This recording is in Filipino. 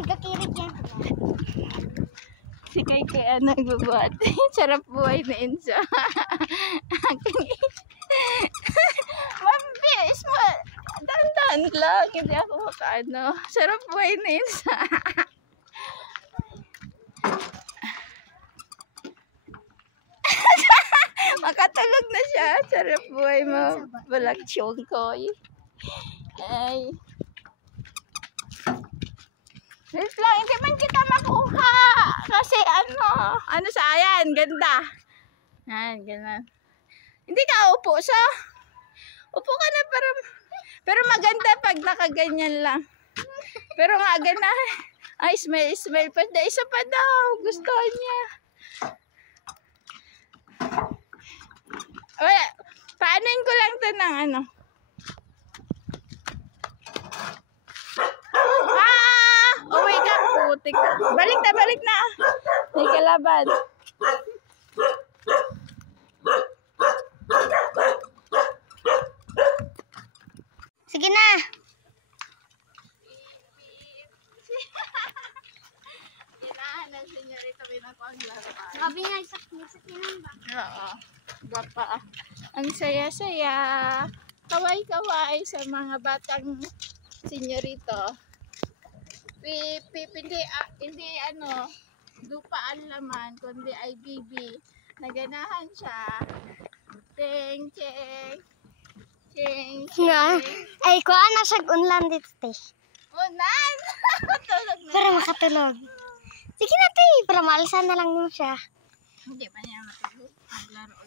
nagkakirig yan. Si Kay nagbubuhat. Sarap buhay na Enzo. Mabilis mo. Dandan lang. Hindi ako makaano. Sarap buhay na Enzo. Makatulog na siya. Sarap buhay mo. Balaksyon ko. Ay. Wait lang, hindi man kita makuha. Kasi ano sa ayan, ganda. Yan, ganun. Hindi ka upo, so. Upo ka na pero maganda pag nakaganyan lang. Pero nga ganda. Ay, smile pa. Isa pa daw. Gusto niya. Wala, paanin ko lang to ng ano. Uwi ka, putik. Balik na. May kalaban. Sige na. Kailangan ng senyorita pinapaglaro. Sabi nga, sakit ba? Oo. Bapa. Ang saya-saya. Kaway-kaway sa mga batang senyorito. Hindi lupa ang laman, kundi ay bibi. Naganahan siya. Cheng. Nga. Ay, kuha na siya unlan dito, te. Unan! Tulog na. Para makatulog. Sige na, te. Para maalisan na lang mo siya. Hindi pa niya matulog. Maglaro